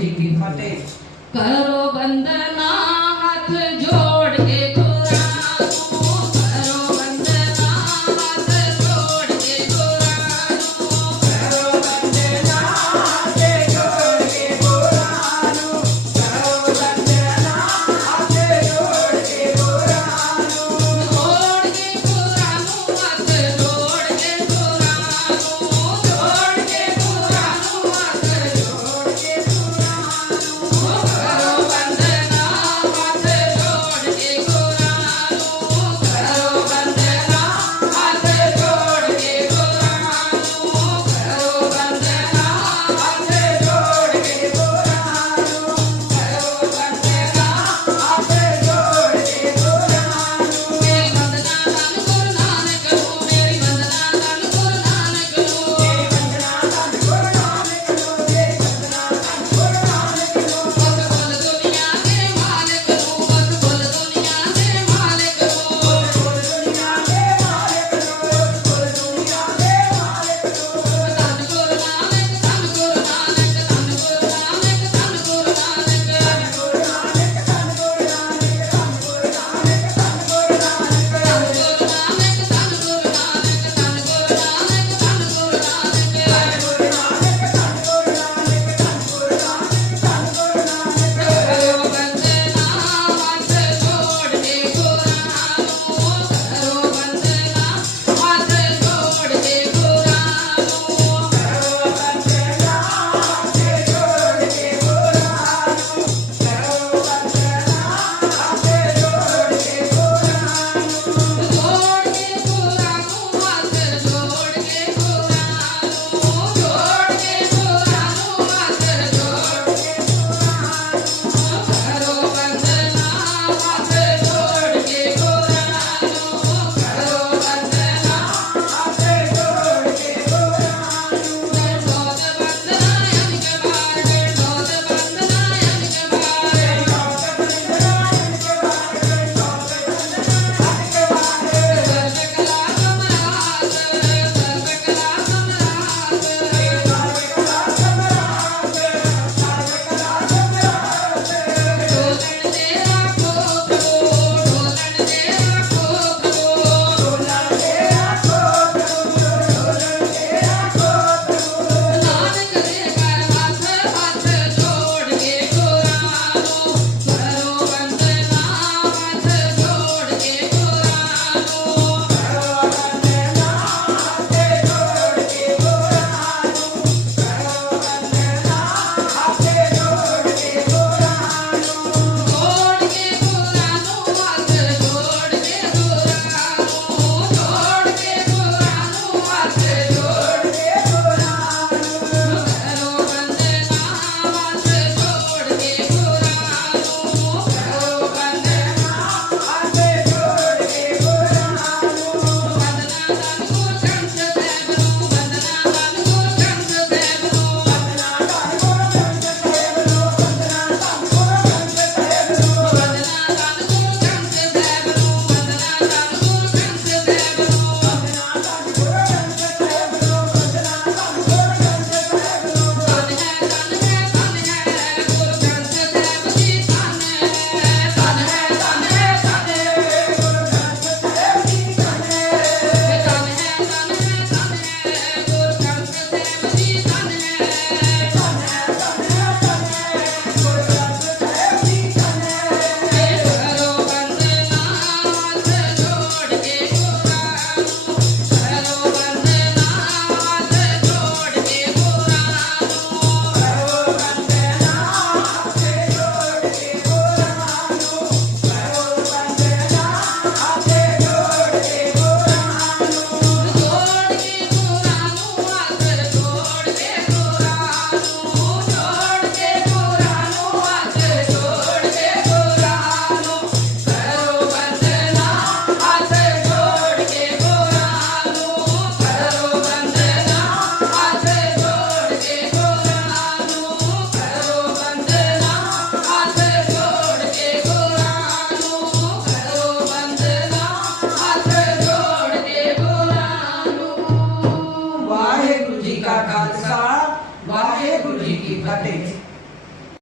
जी की फतेह करो बंदना हाथ जो